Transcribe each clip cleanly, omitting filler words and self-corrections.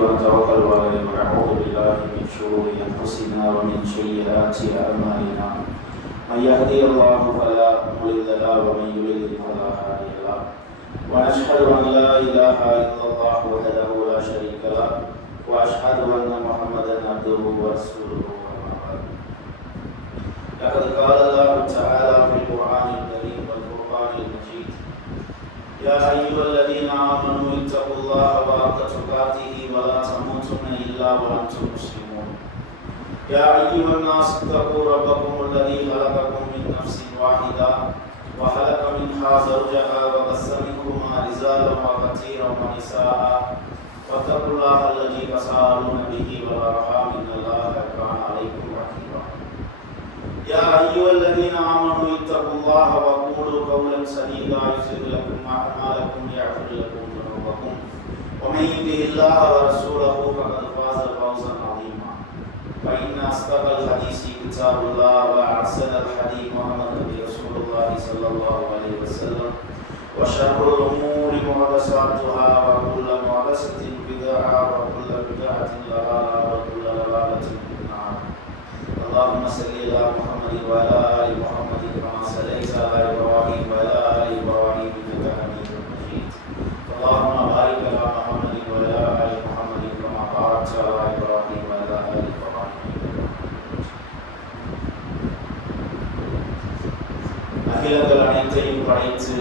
ونتوكل عليه ونعوذ بالله من شرور أنفسنا ومن سيئات أعمالنا من يهدي الله فلا مضل له ومن يضلل فلا هادي له ونشهد أن لا إله إلا الله وحده لا شريك له وأشهد أن محمدا عبده ورسوله لقد قال الله تعالى في القرآن الكريم والفرقان المجيد يا أيها الذين آمنوا اتقوا الله حق تقاته ولا تموتن إلا وأنتم مسلمون يا أيها الناس اتقوا ربكم الذي خلقكم من نفس واحدة وخلق منها زوجها وبث منهما رجالا كثيرا ونساء واتقوا الله الذي تساءلون به والأرحام إن الله كان عليكم رقيبا يا أيها الذين آمنوا اتقوا الله وقولوا قولا سديدا يصلح لكم أعمالكم ويغفر لكم ذنوبكم ومن يطع الله ورسوله فقد فاز فوزا عظيما فإن أصدق الحديث كتاب الله وأحسن الحديث محمد رسول الله صلى الله عليه وسلم وشر الأمور محدثاتها وكل محدثة بدعة وكل بدعة ضلالة وكل ضلالة في النار اللهم صل على محمد وعلى آل محمد كما صليت على إبراهيم وعلى آل إبراهيم إنك حميد مجيد اللهم بارك على محمد وعلى آل محمد كما باركت على إبراهيم وعلى آل إبراهيم அகிலங்கள் அனைத்தையும் படைத்து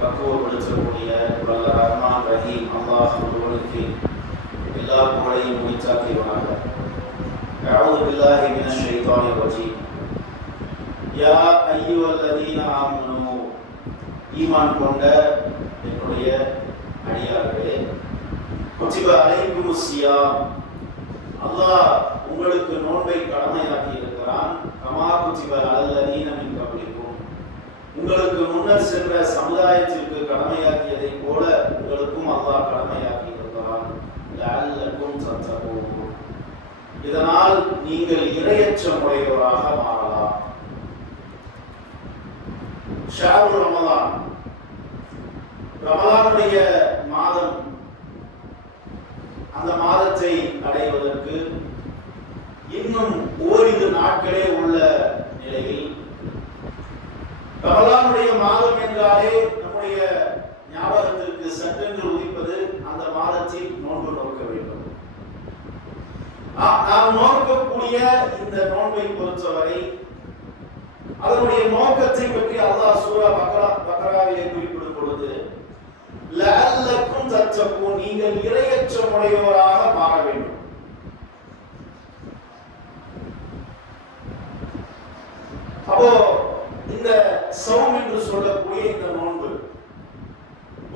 பக்குவப்படுத்தக்கூடிய வல்ல ரஹ்மான் ரஹீம் அல்லாஹ் ஒருவனுக்கு எல்லா புகழையும் முடித்தாக்கியவனாக. أعوذ بالله من الشيطان الرجيم يا أيها الذين آمنوا ஈமான் கொண்ட என்னுடைய அடியார்களே குத்திப அலைக்குமுஸ் ஸியாம் அல்லாஹ் உங்களுக்கு நோன்பை கடமையாக்கி இருக்கிறான் கமா குத்திப அலல்லதீன மின் கப்லிக்கும் உங்களுக்கு முன்னர் சென்ற சமுதாயத்திற்கு கடமையாக்கியதை போல உங்களுக்கும் அல்லாஹ் கடமையாக்கி இருக்கிறான் லஅல்லக்கும் தத்தகூன் இதனால் நீங்கள் இரையச்சமுடையவராக மாறலாம். ஷஹ்ரு ரமலான் ரமலானுடைய மாதம், அந்த மாதத்தை அடைவதற்கு இன்னும் ஓரிரு நாட்களே உள்ள நிலையில் ரமலானுடைய மாதம் என்றாலே நம்முடைய ஞாபகத்திற்கு சட்டென்று உதிப்பது அந்த மாதத்தில் நோன்பு நோக்க வேண்டும். நாம் நோக்கக்கூடிய இந்த நோன்பை பொறுத்தவரை அதனுடைய நோக்கத்தை பற்றி அல்லாஹ் சூரா பக்ராவிலே குறிப்பிடும் பொழுது லஅல்லக்கும் தத்தகூன் நீங்கள் இரையச்சமுடையவராக மாற வேண்டும். அப்போ இந்த சௌம் என்று சொல்லக்கூடிய இந்த நோன்பு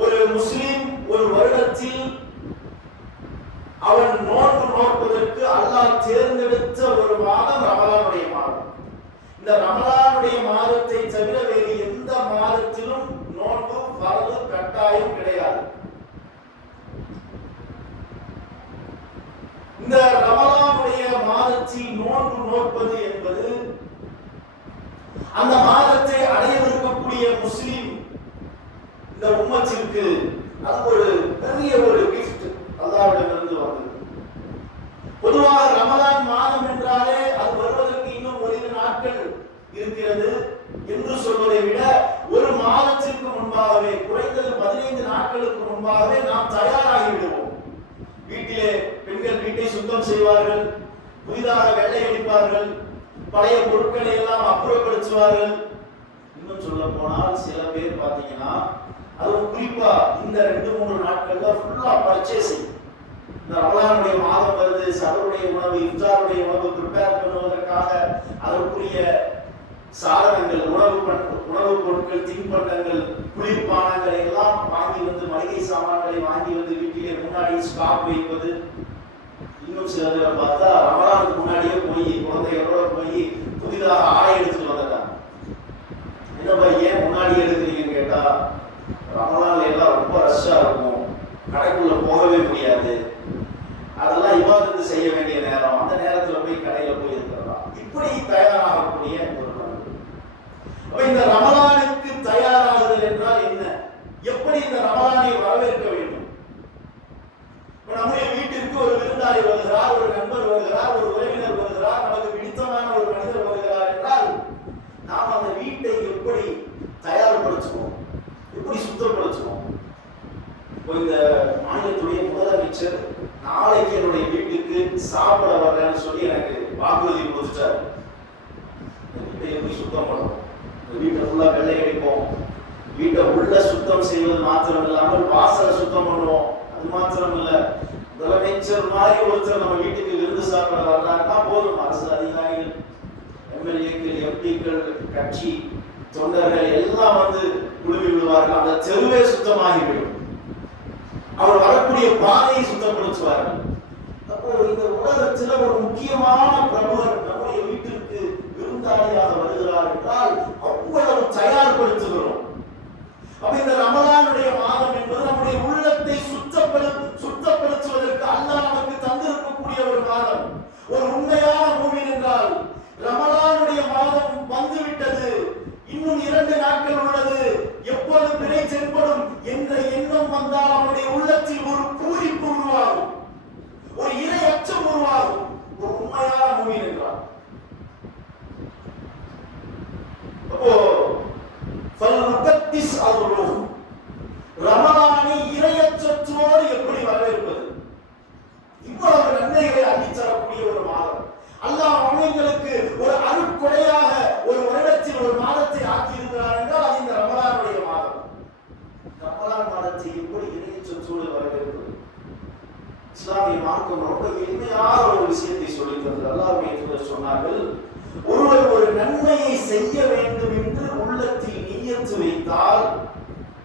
ஒரு முஸ்லிம் ஒரு வருடத்தில் அவன் நோன்பு நோற்பதற்கு அல்லாஹ் தேர்ந்தெடுத்த ஒரு மாதம் ரமலானுடைய மாதம். இந்த ரமலானுடைய மாதத்தை தவிர வேறு எந்த மாதத்திலும் நோன்பு ஃபர்து கட்டாயம் கிடையாது. இந்த ரமலானுடைய மாதத்தில் நோன்பு நோற்பது என்பது அந்த மாதத்தை அடையவிருக்கக்கூடிய முஸ்லிம் இந்த உம்மத்திற்கு அது ஒரு பெரிய ஒரு கிஃப்ட் அல்லாஹ்விடமிருந்து வந்தது. பொதுவாக ரமலான் மாதம் என்றாலே அது வருவதற்கு இன்னும் ஓரிரு நாட்கள் இருக்கிறது என்று சொல்வதை விட ஒரு மாதத்திற்கு முன்பாகவே, குறைந்தது 15 நாட்களுக்கு முன்பாகவே நாம் தயாராகி விடுவோம். வீட்டிலே பெண்கள் வீட்டை சுத்தம் செய்வார்கள், புதிதாக வெள்ளை அடிப்பார்கள், பழைய பொருட்களை எல்லாம் அப்புறப்படுத்துவார்கள். இன்னும் சொல்ல போனால் சில பேர் பார்த்தீங்கன்னா அதுவும் குறிப்பா இந்த 2-3 நாட்கள்ல ஃபுல்லா பர்ச்சேசிங். இந்த ரமலானுடைய மாதம் வருது, சஹருடைய உணவு, இஃப்தாருடைய உணவு ப்ரிப்பேர் பண்ணுவதற்காக அதற்குரிய சாதனங்கள், உணவு பொருட்கள், தின்பண்டங்கள், குளிர்பானங்களை எல்லாம் வாங்கி வந்து, மளிகை சாமான்களை வாங்கி வந்து வீட்டிலே முன்னாடி ஸ்டாக் வைப்பது. இன்னும் சில பேர் பார்த்தா ரமலானுக்கு முன்னாடியே போய் குழந்தைகளோட போய் புதிதாக ஆடை எடுத்துட்டு வந்துட்டாங்க. என்னப்பா ஏன் முன்னாடி எடுக்கிறீங்கன்னு கேட்டா, ரமலான்ல எல்லாம் ரொம்ப ரஷ்ஷா இருக்கும், கடைக்குள்ள போகவே முடியாது, அதெல்லாம் இபாதத்து செய்ய வேண்டிய நேரம், அந்த நேரத்துல போய் கடையில போய் இருக்கிறதா, இப்படி தயாராகக்கூடிய ஒரு நாள். அப்ப இந்த ரமலானுக்கு தயாராகுதல் என்றால் என்ன, எப்படி இந்த ரமலானை வரவேற்க வேண்டும்? நம்முடைய வீட்டு விருந்தாளி வருகிறார், ஒரு நண்பர் வருகிறார், ஒரு உறவினர் வருகிறார், நமக்கு பிடித்தமான ஒரு மனிதர் வருகிறார் என்றால் நாம் அந்த வீட்டை எப்படி தயார்படுத்துவோம், எப்படி சுத்தப்படுத்துவோம்? இந்த மாநிலத்துடைய முதலமைச்சர் நாளைக்கு என்னுடைய வீட்டுக்கு சாப்பிட வர்றேன்னு சொல்லி எனக்கு வாக்குறுதி கொடுத்துட்டாரு. வீட்டை எப்படி சுத்தம் பண்ணுவோம்? வீட்டை ஃபுல்லா வெள்ளை அடிப்போம், வீட்டை உள்ள சுத்தம் செய்வது மாத்திரம் இல்லாமல் வாசலை சுத்தம் பண்ணுவோம். அது மாத்திரம் இல்ல, முதலமைச்சர் மாதிரி ஒருத்தர் நம்ம வீட்டுக்கு விருந்து சாப்பிட வர்றாருன்னா போதும், அரசு அதிகாரிகள், எம்எல்ஏக்கள், எம்பிக்கள், கட்சி தொண்டர்கள் எல்லாம் வந்து குழுவி விடுவார்கள். அந்த தெருவே சுத்தமாகிவிடும். அவர் வரக்கூடிய பாதையை சுத்தப்படுத்துவார்கள். அப்போ இந்த உலகத்தில் ஒரு முக்கியமான பிரபுவர் நம்முடைய வீட்டிற்கு விருந்தாளியாக வருகிறார் என்றால் அவ்வளவு தயார்படுத்துகிறோம். அப்ப இந்த ரமலானுடைய மாதம் என்பது நம்முடைய உள்ளத்தை சுத்தப்படுத்துவதற்கு அல்லாஹ் நமக்கு தந்திருக்கக்கூடிய ஒரு மாதம். ஒரு உண்மையான மூமின் என்றால் ரமலானுடைய மாதம் வந்துவிட்டது, இன்னும் 2 நாட்கள் உள்ளது, எப்போது பிறை தென்படும் என்ற எண்ணம் வந்தால் அவனுடைய உள்ளத்தில் ஒரு பூரிப்பு உருவாகும், ஒரு இறை அச்சம் உருவாகும். ஒரு உண்மையான மூமின் என்றார். அப்போ ரமலானை இறையற்றத்தோடு எப்படி வரவேற்பது? இவ்வளவு நன்மைகளை அள்ளித்தரக்கூடிய ஒரு மாதம். அல்லாஹ் அவங்களுக்கு ஒரு அருட்கொடையாக ஒரு வருடத்தில் ஒரு மாதத்தை ஆக்கி இருக்கிறார் என்றால் அது இந்த ரமலானுடைய மாதம். ரமலான் மாதத்தை எப்படி இறையற்றத்தோடு வரவேற்பது? இஸ்லாமிய மார்க்கம் ரொம்ப எளிமையான ஒரு விஷயத்தை சொல்லித் தந்தது. அல்லாஹ்வுடைய தூதர் சொன்னார்கள், ஒருவர் ஒரு நன்மையை செய்ய வேண்டும் என்று உள்ளத்தில் நியத்து வைத்தால்,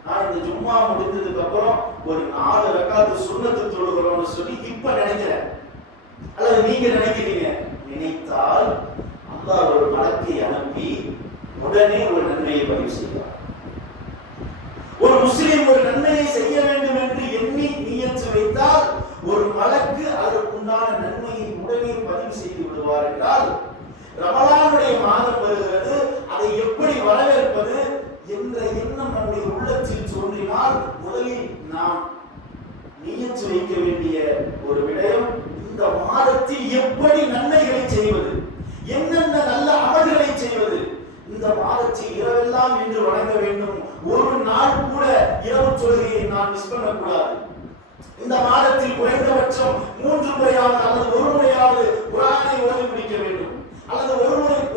நான் இந்த ஜும்மா முடிந்ததுக்கு அப்புறம் ஒரு 4 ரக்காத்து சுன்னத்து தொழுகிறோம்னு சொல்லி இப்ப நினைக்கிறேன், அல்லது நீங்க நினைக்கிறீங்க, நினைத்தால் அல்லாஹ் ஒரு மலக்கை அனுப்பி உடனே ஒரு நன்மையை பதிவு செய்வார். ஒரு முஸ்லிம் ஒரு நன்மையை செய்ய வேண்டும் என்று எண்ணி நியத்து வைத்தால் ஒரு மலக்கு அதற்குண்டான நன்மையை உடனே பதிவு செய்து விடுவார் என்றால், ரமலானுடைய மாதம் வருகிறது, அதை எப்படி வரவேற்பது என்ற எண்ணம் நம்முடைய உள்ளத்தில் தோன்றினால் முதலில் நாம் நியத்து வைக்க வேண்டிய ஒரு விடயம், இந்த மாதத்தில் எப்படி நன்மைகளை செய்வது, என்னென்ன நல்ல அமல்களை செய்வது. இந்த மாதத்தில் இரவெல்லாம் என்று வணங்க வேண்டும், ஒரு நாள் கூட இரவு தொழுகையை நான் மிஸ் பண்ணக்கூடாது. இந்த மாதத்தில் குறைந்தபட்சம் 3 முறையாவது அல்லது 1 முறையாவது குர்ஆனை ஓதி முடிக்க வேண்டும், அல்லது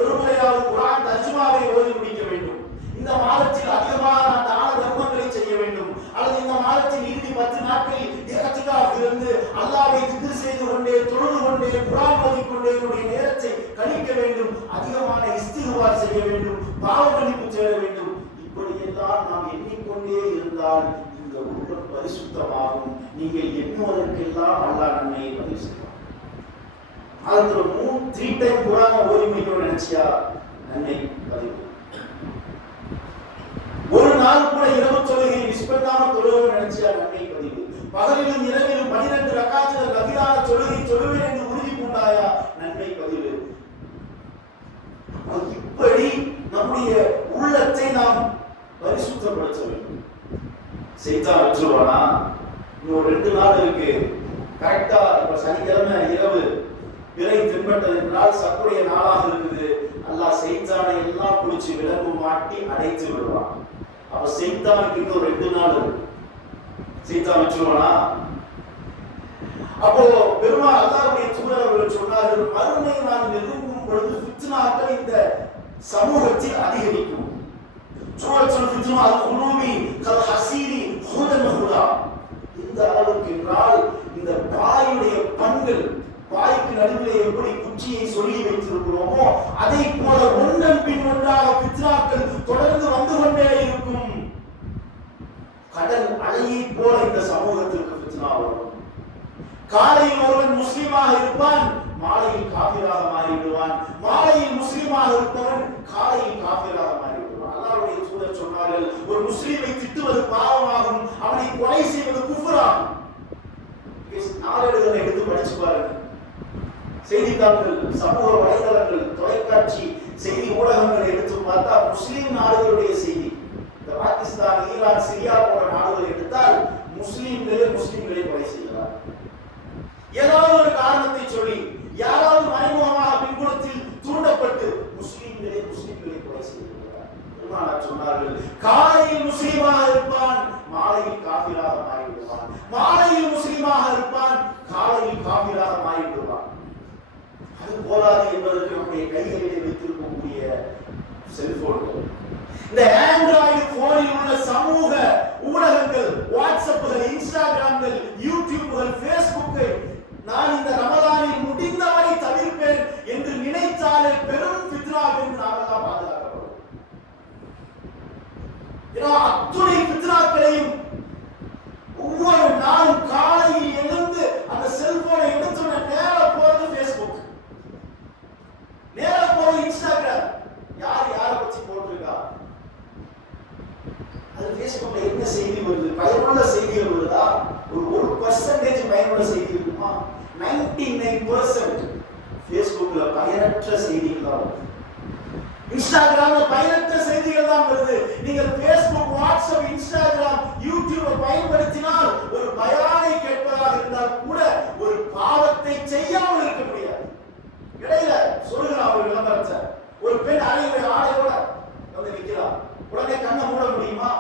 ஒரு முறையாவது குர்ஆன் தர்ஜுமாவை ஓதி முடிக்க வேண்டும். இந்த மாதத்தில் அதிகமான தான தர்மங்களை செய்ய வேண்டும், அல்லது இந்த மாதத்தில் இறுதி 10 நாட்களில் இஹ்திகாஃப் இருந்து அல்லாஹ்வை திக்ர் செய்து கொண்டே, தொழுது கொண்டே, குர்ஆன் ஓதிக்கொண்டே என்னுடைய நேரத்தை கழிக்க வேண்டும், அதிகமான இஸ்திக்பார் செய்ய வேண்டும், பாவ மன்னிப்பு தேட வேண்டும். இப்படியெல்லாம் நாம் எண்ணிக்கொண்டே இருந்தால் இந்த உள்ளம் பரிசுத்தமாகும். நீங்கள் எண்ணுவதற்கெல்லாம் அல்லாஹ் நன்மையை பதிவு செய்வார். அதுல 3 டைம் குர்ஆனை ஓதி முடிக்கணும்னு நினைச்சியா நன்மை பதிவு. ஒரு நாள் கூட இரவு தொழுகையை மிஸ் பண்ணாம தொழுகணும்னு நினைச்சியா நன்மை பதிவு. பகலிலும் இரவிலும் 12 ரக்காத்துகள் நஃபிலான தொழுகை தொழுவேன் என்று உறுதி பூண்டாயா நன்மை பதிவு. இப்படி நம்முடைய உள்ளத்தை நாம் பரிசுத்தப்படுத்த வேண்டும். செய்தான் வச்சுருவானா, இன்னும் 2 நாள் இருக்கு, கரெக்டா இப்ப சனிக்கிழமை இரவு பிறை தென்பட்டது என்றால் சக்குடைய நாளாக இருக்குது. அல்லாஹ் செய்தானை எல்லாம் குளிச்சு விலங்கு மாட்டி அடைத்து விடுவான். அப்ப செய்தானுக்கு இன்னும் 2 நாள் இருக்கு. செய்தான் வச்சுருவானா? அப்போ பெருமாள் அல்லாஹ்வுடைய தூதர் அவர்கள் சொன்னார்கள், மறுமை நாள் நெருங்கும் பொழுது ஃபித்னாக்கள் இந்த சமூகத்தில் அதிகரிக்கும். சூரத்துல் ஃபித்னா அல்-குலூபி கல் ஹஸீரி ஹுதன் ஹுதா. இந்த அளவுக்கு என்றால் இந்த பாயுடைய பண்கள், பாய்க்கு நடுவில் எப்படி குச்சியை சொல்லி வைத்திருக்கிறோமோ அதை போல ஒன்றன் பின் ஒன்றாக ஃபித்னாக்கள் தொடர்ந்து வந்து கொண்டே இருக்கும். கடல் அலையை போல இந்த சமூகத்திற்கு ஃபித்னா வரும். காலையில் ஒருவன் முஸ்லிமாக இருப்பான், மாலையில் காபிராக மாறிவிடுவான். மாலையில் முஸ்லிமாக இருப்பவன் காலையில் காபிராக மாறிவிடுவான். அல்லாஹ்வுடைய தூதர் சொன்னார்கள், ஒரு முஸ்லிமை திட்டுவது பாவமாகும், அவனை கொலை செய்வது குஃப்ராகும். நாளேடுகளை எடுத்து படிச்சு பாருங்க. செய்தித்தாள்கள், சமூக வலைதளங்கள், தொலைக்காட்சி செய்தி ஊடகங்களை எடுத்து பார்த்தா முஸ்லிம் நாடுகளுடைய செய்தி, இந்த பாகிஸ்தான், ஈரான், சிரியா போன்ற நாடுகளை எடுத்தால் முஸ்லிம்களை கொலை செய்கிறார். ஏதாவது ஒரு சொல்லி யாராவது மறைமுகமாக பின்புலத்தில் தூண்டப்பட்டு முஸ்லிம்களை கொலை செய்திருக்கிறார். பெருமானார் சொன்னார்கள், காலையில் முஸ்லிமாக இருப்பான், மாலையில் காபிராக மாறிவிடுவான். மாலையில் முஸ்லிமாக இருப்பான், காலையில் காபிராக மாறிவிடுவான். அது போராது என்பதற்கு நம்முடைய கைகளிலே வைத்திருக்கக்கூடிய செல்போன்கள், இந்த ஆண்ட்ராய்டு போனில் உள்ள சமூக ஊடகங்கள், வாட்ஸ்அப்புகள், இன்ஸ்டாகிராம்கள், யூடியூப்கள், பேஸ்புக்கை நான் இந்த ரமலானில் முடிந்தவரை தவிர்ப்பேன் என்று நினைத்தாலே பெரும் ஃபித்னாவிலிருந்து நாமெல்லாம் பாதுகாக்கப்படும். அத்துணை ஃபித்னாக்களையும் ஒவ்வொரு நாளும் காலையில் எழுந்து அந்த செல்போனை எடுத்து நேர போறது பேஸ்புக், நேர போறது இன்ஸ்டாகிராம், யார் யாரை பற்றி போட்டிருக்கா, அது பேஸ்புக்ல என்ன செய்தி வருது, பயனுள்ள செய்திகள் வருதா, ஒரு 1% பயனுள்ள செய்தி இருக்குமா? 99% பேஸ்புக்ல பயனற்ற செய்திகள் தான் வருது. இன்ஸ்டாகிராம்ல பயனற்ற செய்திகள் தான் வருது. நீங்கள் பேஸ்புக், வாட்ஸ்அப், இன்ஸ்டாகிராம், யூடியூப் பயன்படுத்தினால் ஒரு பயானை கேட்பதாக இருந்தால் கூட ஒரு பாவத்தை செய்யாமல் இருக்க முடியாது. இடையில சொல்லுகிறான் ஒரு விளம்பரத்தை, ஒரு பெண் ஆடையோட வந்து நிற்கிறார், உடனே கண்ணை மூட முடியுமா?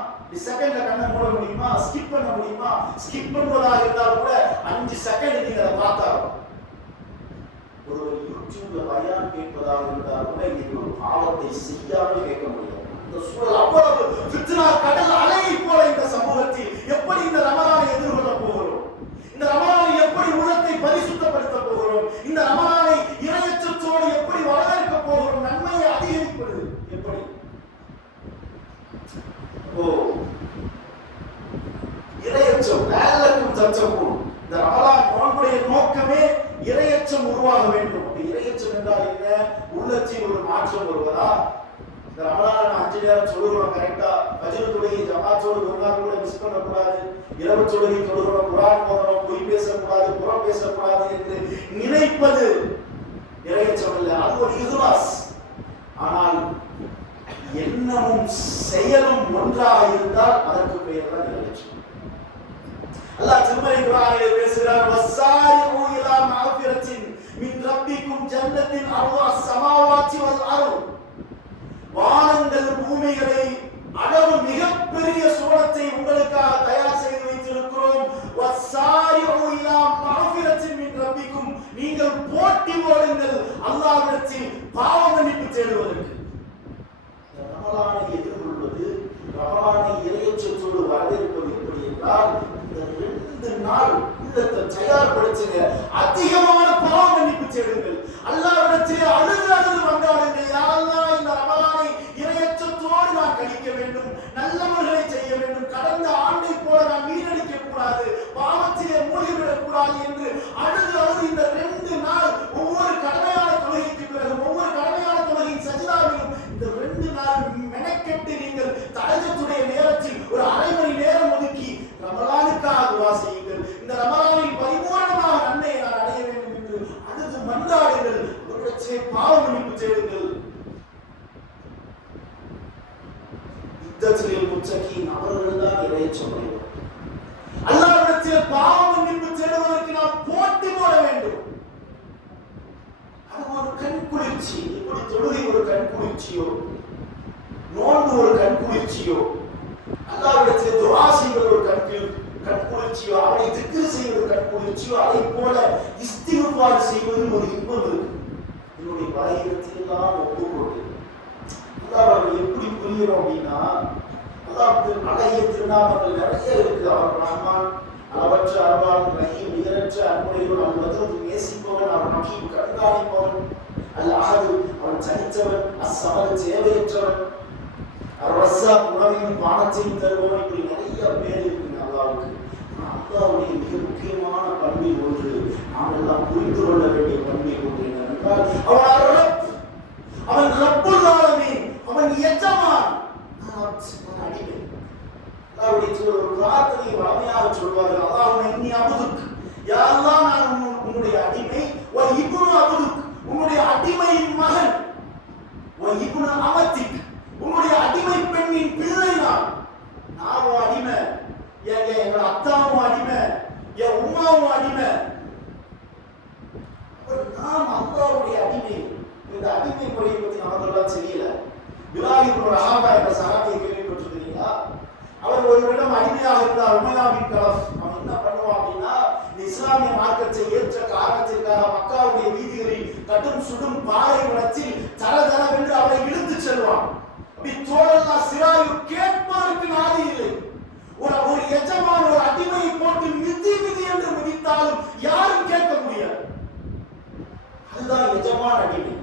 செகண்ட்ல கண்ணை மூட முடியுமா? ஸ்கிப் பண்ண முடியுமா? ஸ்கிப் பண்ணுவதாக இருந்தால் கூட 5 செகண்ட் நீங்க அதை பார்த்தாலும், ஒரு யூடியூப்ல பயான் கேட்பதாக இருந்தால் கூட இன்னைக்கு ஒரு பாவத்தை செய்யாமல் கேட்க முடியாது. இந்த சூழல் அவ்வளவு ஃபித்னா கடல் அலையை போல இந்த சமூகத்தில் எப்படி இந்த ரமலானை எதிர்கொள்ள போகிறோம்? இந்த ரமலானை எப்படி உள்ளத்தை பரிசுத்தப்படுத்த போகிறோம்? இந்த ரமலானை இறையச்சத்தோடு எப்படி வரவேற்க போகிறோம்? நன்மையை அதிகரிப்பது எப்படி? இறையச்சம், வேலக்கும் தச்சமும். இந்த ரமலான் நோன்புடைய நோக்கமே இறையச்சம் உருவாக வேண்டும். இறையச்சம் என்றால் என்ன? உள்ளத்தில் ஒரு மாற்றம் வருவதா? இந்த ரமலான் 5 நேரம் சொல்லுகிறோம் கரெக்டா, ஃபஜ்ர் தொழுகை ஜமாத்தோடு ஒரு நாள் கூட மிஸ் பண்ணக்கூடாது, இரவு தொழுகை தொழுகிறோம், குர்ஆன் ஓதணும், பொய் பேசக்கூடாது, புறம் பேசக்கூடாது என்று நினைப்பது இறையச்சம் இல்லை, அது ஒரு இஹ்லாஸ். ஆனால் எண்ணமும் செயலும் ஒன்றாக இருந்தால் அதற்கு பெயர் தான் இறையச்சம். அல்லாஹ் திருமறை குர்ஆனிலே பேசுகிறார், வஸாரிஉ இலா மஃபிரத்தின் மின் ரப்பிக்கும் ஜன்னத்தின் அர்வா ஸமாவாத்தி வல் அர்த். வானங்கள் பூமிகளை அளவு மிகப்பெரிய சுவனத்தை உங்களுக்காக தயார் செய்து வைத்திருக்கிறோம். வஸாரிஉ இலா மஃபிரத்தின் மின் ரப்பிக்கும், நீங்கள் போட்டி போடுங்கள் அல்லாஹ்விடத்தில் பாவ மன்னிப்பு தேடுவதற்கு. ரமலானை எதிர்கொள்வது, ரமலானை இறையச்சத்தோடு வரவேற்பது எப்படி என்றால், இந்த 2 நாள் உள்ளத்தை தயார்படுத்துங்க, அதிகமான பாவ மன்னிப்பு தேடுங்கள், அல்லாஹ்விடத்தில் அழுது அழுது வந்தாடுங்கள். யா அல்லாஹ், இந்த ரமலானை இறையச்சத்தோடு நான் கழிக்க வேண்டும், நல்லவர்களை செய்ய வேண்டும், கடந்த ஆண்டை போல நான் வீணடிக்க கூடாது, பாவத்திலே மூழ்கிவிடக் கூடாது என்று அழுது அழுது இந்த 2 நாள் ஒவ்வொரு கடமையான தொழுகைக்கு பிறகு, ஒவ்வொரு கடமையான தொழுகையின் சஜிதாவிலும் இந்த 2 நாள் மெனக்கெட்டு நீங்கள் தஹஜ்ஜுடைய நேரத்தில் ஒரு அரை மணி நேரம் ஒதுக்கி ரமலானுக்காக துஆ செய்யுங்கள். இந்த ரமலானில் பரிபூரணமாக நன்மையை நான் அடைய வேண்டும் என்று அழுது மன்றாடுங்கள், அவரிடத்திலே பாவ மன்னிப்பு தேடுங்கள். இத்தத்திலே முத்தகீன் அவர்கள் தான் இறையச்சம் உடையவர். அல்லாஹ்விடத்திலே பாவ மன்னிப்பு தேடுவதற்கு நாம் போட்டி போட வேண்டும். அது ஒரு கண் குளிர்ச்சி. எப்படி தொழுகை ஒரு கண் குளிர்ச்சியோ, நோன்பு ஒரு கண் குளிர்ச்சியோ, அல்லாஹ்விடத்திலே துஆ செய்வது ஒரு கண் குளிர்ச்சியோ, அவனை திக்ர் செய்வது கண் குளிர்ச்சியோ, அதை போல இஸ்திக்பார் செய்வது ஒரு இன்பம் இருக்கு. என்னுடைய பலகீனத்தை எல்லாம் ஒப்புக்கொண்டு அல்லாஹ் எப்படி புரிகிறோம் அப்படின்னா, அல்லாஹ்வுக்கு அழகிய திருநாமங்கள் நிறைய இருக்கு. அவர் ரஹ்மான், அளவற்ற அருளாளன், ரஹீம், நிகரற்ற அன்புடையவன், அவன் வதூத் நேசிப்பவன், அவன் ரஹீம் கண்காணிப்பவன், அல் அஹது அவன் தனித்தவன், அஸ்ஸமது தேவையற்றவன், அர் ரஸ்ஸாக் உணவையும் பானத்தையும் தருபவன். இப்படி நிறைய பேர் இருக்குங்க அல்லாஹ்வுக்கு. அல்லாஹ்வுடைய மிக முக்கியமான பண்பில் ஒன்று, நாம் எல்லாம் புரிந்து கொள்ள வேண்டிய பண்பில் ஒன்று என்னவென்றால், அவன் ரப், அவன் ரப்புல் ஆலமீன், அவன் எஜமான், அவன் அடிமை. அல்லாஹ்வுடைய ஒரு பிரார்த்தனை வளமையாக சொல்வார்கள், அல்லாஹும்ம இன்னி அபுதுக், யா அல்லாஹ் நான் உன்னுடைய அடிமை, வ இப்னு அபுதுக் உன்னுடைய அடிமையின் மகன், வ இப்னு அமத்திக் உன்னுடைய அடிமை பெண்ணின் பிள்ளை நான். நானும் அடிமை, எங்க அத்தாவும் அடிமை, என் உம்மாவும் அடிமை. முறையை பத்தி நமக்கெல்லாம் தெரியல. பிலால் இப்னு ரஹாபா என்ற சஹாபியை கேள்விப்பட்டிருக்கிறீங்களா? அவர் ஒருவரிடம் அடிமையாக இருந்தார், உமையா பின் கலஃப். அவன் என்ன பண்ணுவான் அப்படின்னா, இந்த இஸ்லாமிய மார்க்கத்தை ஏற்ற காரணத்திற்காக மக்காவுடைய வீதிகளில் கடும் சுடும் பாறை வனத்தில் தரதரவென்று அவரை இழுத்து செல்வான். அப்படி தோழெல்லாம் சிராயு கேட்பதற்கு நாதி இல்லை. ஒரு எஜமான் ஒரு அடிமையை போட்டு மிதி மிதி என்று மிதித்தாலும் யாரும் கேட்க முடியாது. அதுதான் எஜமான் அடிமை.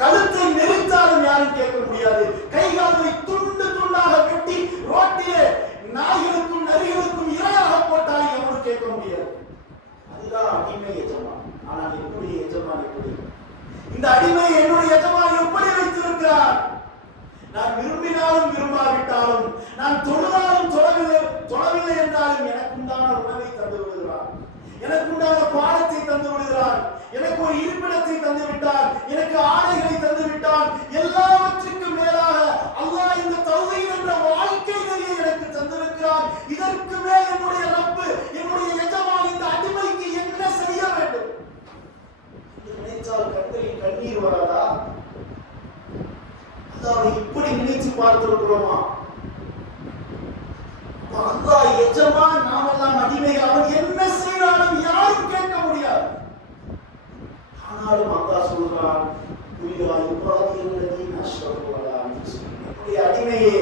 கழுத்தை நெரித்தாலும் யாரும் கேட்க முடியாது. கைகால்களை துண்டு துண்டாக வெட்டி ரோட்டிலே நாய்களுக்கும் நரிகளுக்கும் இரையாக போட்டாலும் எவரும் கேட்க முடியாது. அதுதான் அடிமை எஜமான். ஆனால் என்னுடைய எஜமான் எப்படி? இந்த அடிமை என்னுடைய எஜமான் எப்படி வைத்திருக்கிறார்? நான் விரும்பினாலும் விரும்பாவிட்டாலும், நான் தொழுதாலும் தொழவில்லை என்றாலும் எனக்குண்டான உணவை தந்து விடுகிறான், எனக்குண்டான பாடத்தை தந்து விடுகிறான், எனக்கு ஒரு இருப்பிடத்தை தந்து விட்டான், எனக்கு ஆடைகளை தந்து விட்டான். எல்லாவற்றுக்கும் மேலாக அல்லாஹ் இந்த தௌஹீத் என்ற வாழ்க்கை நெறியை எனக்கு தந்திருக்கிறான். இதற்கு மேல் என்னுடைய ரப்பு, என்னுடைய எஜமான் இந்த அடிமைக்கு என்ன செய்ய வேண்டும்? நினைத்தால் கண்களில் கண்ணீர் வராதா? அல்லாஹ்வை இப்படி நினைத்து பார்த்திருக்கிறோமா? அல்லாஹ் எஜமான், நாம் எல்லாம் அடிமைகள். அவன் என்ன செய்தாலும் யாரும் கேட்க முடியாது. ஆனாலும் அல்லாஹ் சொல்றான், என்னுடைய அடிமையே,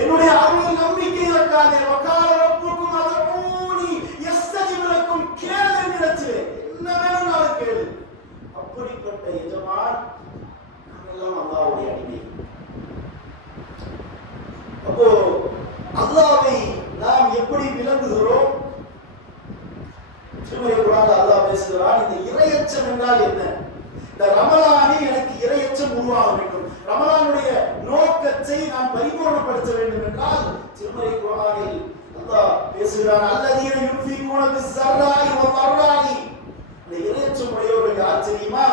என்னுடைய அருள் நம்பிக்கை இழக்காதே. வகால ரப்புக்கும் அதூனி யஸ்தஜிப் லக்கும், கேளு என்னிடத்திலே, என்ன வேணும்னாலும் கேளு. அப்படிப்பட்ட எஜமான் நாம் எல்லாம் அல்லாஹ்வுடைய அடிமை. அப்போ அல்லாஹ்வை நாம் எப்படி விளங்குகிறோம்? திருமறை குர்ஆன்ல அல்லாஹ் பேசுகிறான், இந்த இறையச்சம் என்றால் என்ன? இந்த ரமலானில் எனக்கு இறையச்சம் உருவாக வேண்டும், ரமலானுடைய நோக்கத்தை நான் பரிபூர்ணப்படுத்த வேண்டும் என்றால் திருமறை குர்ஆனில் அல்லாஹ் பேசுகிறான், அல்லதீன யுன்ஃபிகூன பிஸ்ஸர்ராஇ வதர்ராஇ. இந்த இறையச்சம் உடையவர்கள் யார் தெரியுமா?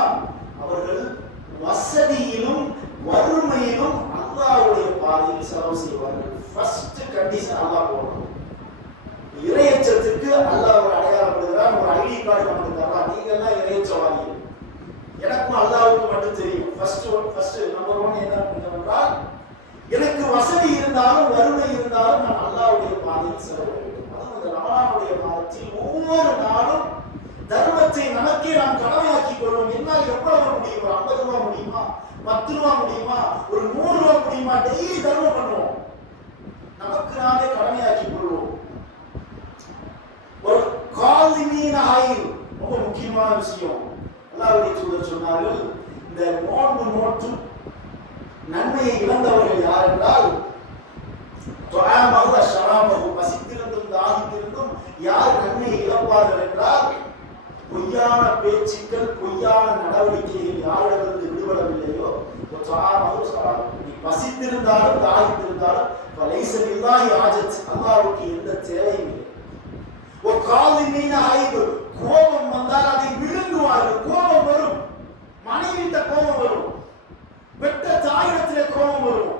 அவர்கள் வசதியிலும் வறுமையிலும் அல்லாஹ்வுடைய பாதையில் செலவு செய்வார்கள். ஃபர்ஸ்ட் கண்டிஷன் அல்லாஹ் போடணும். இறையச்சத்துக்கு அல்லாஹ் ஒரு அடையாளப்படுகிறான், ஒரு ஐடி கார்டு நமக்கு தர்றான். நீங்க எல்லாம் இறையச்சவாதிகள், எனக்கும் அல்லாஹ்வுக்கு மட்டும் தெரியும். ஃபர்ஸ்ட் நம்பர் 1 என்ன என்றால், எனக்கு வசதி இருந்தாலும் வறுமை இருந்தாலும் நான் அல்லாஹ்வுடைய பாதையில் செலவு வேண்டும். அதுவும் இந்த ரமலானுடைய மாதத்தில் ஒவ்வொரு நாளும் தர்மத்தை நமக்கே நாம் கடமையாக்கி கொள்வோம். என்னால் எவ்வளவு முடியும்? ஒரு 50 ரூபாய் முடியுமா? 10 ரூபாய் முடியுமா? ஒரு 100 ரூபாய் முடியுமா? டெய்லி தர்மம் பண்ணுவோம், நமக்கு நாமே கடமையாக்கி கொள்வோம். ஒரு காலிமீன ஆயில் ரொம்ப முக்கியமான விஷயம். அல்லாஹ்வுடைய தூதர் சொன்னார்கள், இந்த நோன்பு நோற்று நன்மையை இழந்தவர்கள் யார் என்றால், துஆமஹு ஷராபஹு, பசித்திருந்தும் தாகித்திருந்தும் யார் நன்மையை இழப்பார்கள் என்றால், பொய்யான பேச்சுக்கள், பொய்யான நடவடிக்கைகள் யாரிடமிருந்து விடுபடவில்லையோ, துஆமஹு ஷராபஹு, நீ பசித்திருந்தாலும் தாகித்திருந்தாலும் ஃபலைஸ லில்லாஹி ஆஜத், அல்லாஹ்வுக்கு எந்த தேவையும் இல்லை. ஒரு காலிமீன ஆய்வு, கோபம் வந்தால் அதை விழுங்குவார்கள். கோபம் வரும், மனைவிட்ட கோபம் வரும், பெற்ற தாயிடத்திலே கோபம் வரும்,